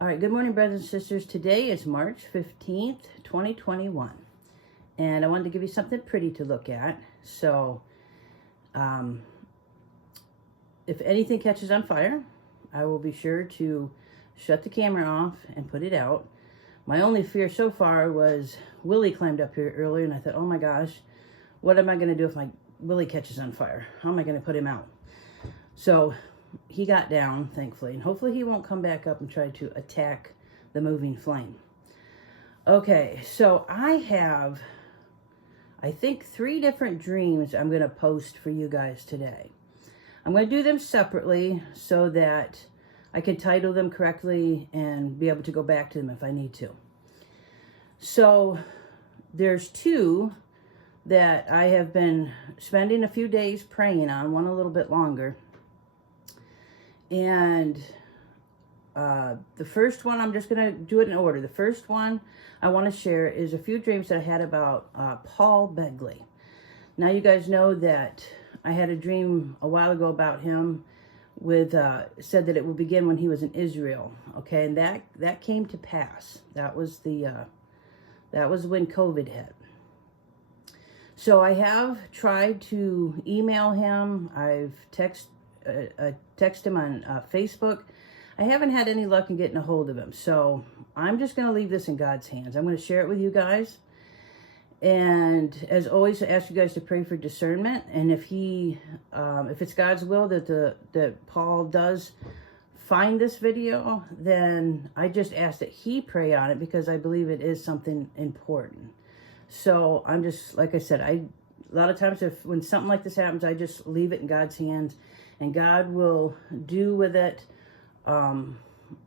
All right, good morning, brothers and sisters. Today is March 15th, 2021. And I wanted to give you something pretty to look at. So, if anything catches on fire, I will be sure to shut the camera off and put it out. My only fear so far was Willie climbed up here earlier, and I thought, oh my gosh, what am I going to do if my Willie catches on fire? How am I going to put him out? So he got down, thankfully, and hopefully he won't come back up and try to attack the moving flame. Okay, so I have, I think, 3 different dreams I'm going to post for you guys today. I'm going to do them separately so that I can title them correctly and be able to go back to them if I need to. So there's 2 that I have been spending a few days praying on, one a little bit longer. And the first one, I'm just going to do it in order. The first one I want to share is a few dreams that I had about Paul Begley. Now, you guys know that I had a dream a while ago about him with, said that it would begin when he was in Israel. Okay, and that came to pass. That was when COVID hit. So I have tried to email him. I've texted him on Facebook. I haven't had any luck in getting a hold of him. So I'm just going to leave this in God's hands. I'm going to share it with you guys. And as always, I ask you guys to pray for discernment. And if it's God's will that Paul does find this video, then I just ask that he pray on it because I believe it is something important. So I'm just, like I said, a lot of times when something like this happens, I just leave it in God's hands. And God will do with it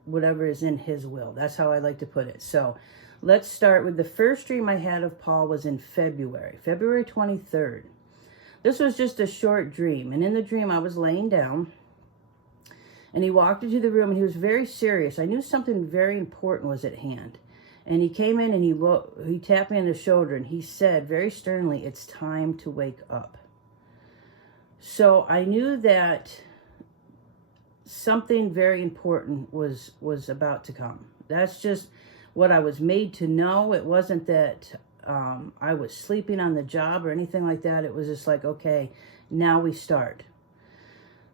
whatever is in his will. That's how I like to put it. So let's start with the first dream I had of Paul was in February 23rd. This was just a short dream. And in the dream, I was laying down. And he walked into the room and he was very serious. I knew something very important was at hand. And he came in and he tapped me on the shoulder and he said very sternly, "It's time to wake up." So I knew that something very important was about to come. That's just what I was made to know. It wasn't that I was sleeping on the job or anything like that. It was just like, okay, now we start.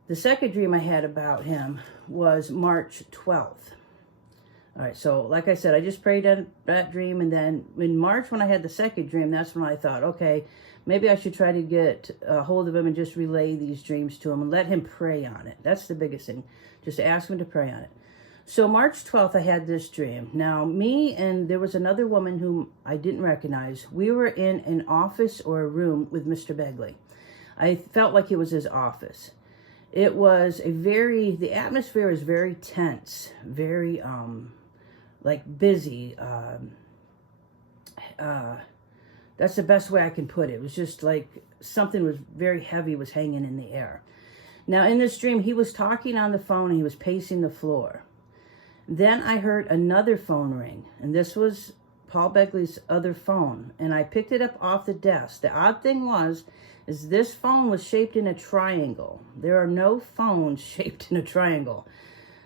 The second dream I had about him was March 12th. All right, so like I said, I just prayed on that dream. And then in March, when I had the second dream, that's when I thought, okay, maybe I should try to get a hold of him and just relay these dreams to him and let him pray on it. That's the biggest thing. Just ask him to pray on it. So March 12th, I had this dream. Now, me and there was another woman whom I didn't recognize. We were in an office or a room with Mr. Begley. I felt like it was his office. It was the atmosphere was very tense, very, like busy. That's the best way I can put it. It was just like something was very heavy was hanging in the air. Now, in this dream, he was talking on the phone and he was pacing the floor. Then I heard another phone ring, and this was Paul Begley's other phone, and I picked it up off the desk. The odd thing is this phone was shaped in a triangle. There are no phones shaped in a triangle.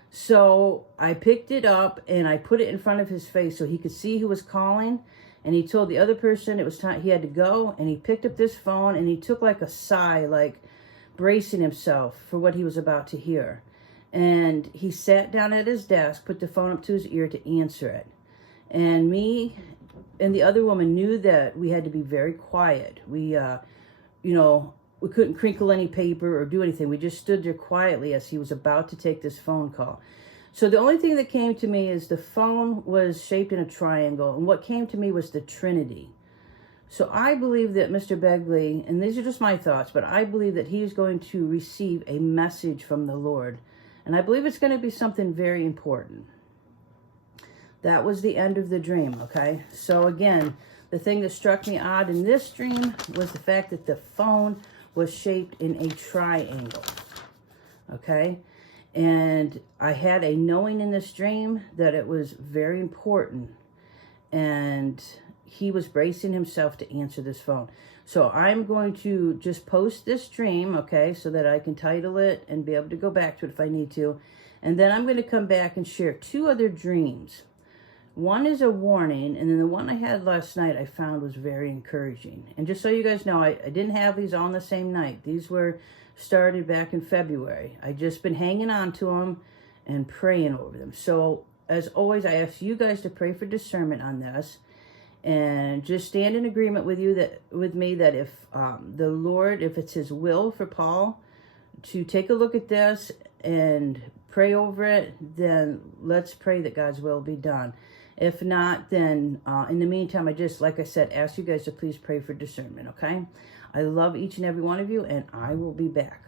So I picked it up and I put it in front of his face so he could see who was calling. And he told the other person it was time he had to go. And he picked up this phone and he took like a sigh, like bracing himself for what he was about to hear. And he sat down at his desk, put the phone up to his ear to answer it. And me and the other woman knew that we had to be very quiet. We couldn't crinkle any paper or do anything. We just stood there quietly as he was about to take this phone call. So the only thing that came to me is the phone was shaped in a triangle. And what came to me was the Trinity. So I believe that Mr. Begley, and these are just my thoughts, but I believe that he is going to receive a message from the Lord. And I believe it's going to be something very important. That was the end of the dream, okay? So again, the thing that struck me odd in this dream was the fact that the phone was shaped in a triangle, okay? And I had a knowing in this dream that it was very important. And he was bracing himself to answer this phone. So I'm going to just post this dream, okay, so that I can title it and be able to go back to it if I need to. And then I'm going to come back and share 2 other dreams. One is a warning, and then the one I had last night I found was very encouraging. And just so you guys know, I didn't have these all on the same night. These were started back in February. I just been hanging on to them and praying over them. So as always, I ask you guys to pray for discernment on this, and just stand in agreement with me that if the Lord, if it's His will for Paul to take a look at this and pray over it, then let's pray that God's will be done. If not, then in the meantime, I just, like I said, ask you guys to please pray for discernment, okay? I love each and every one of you, and I will be back.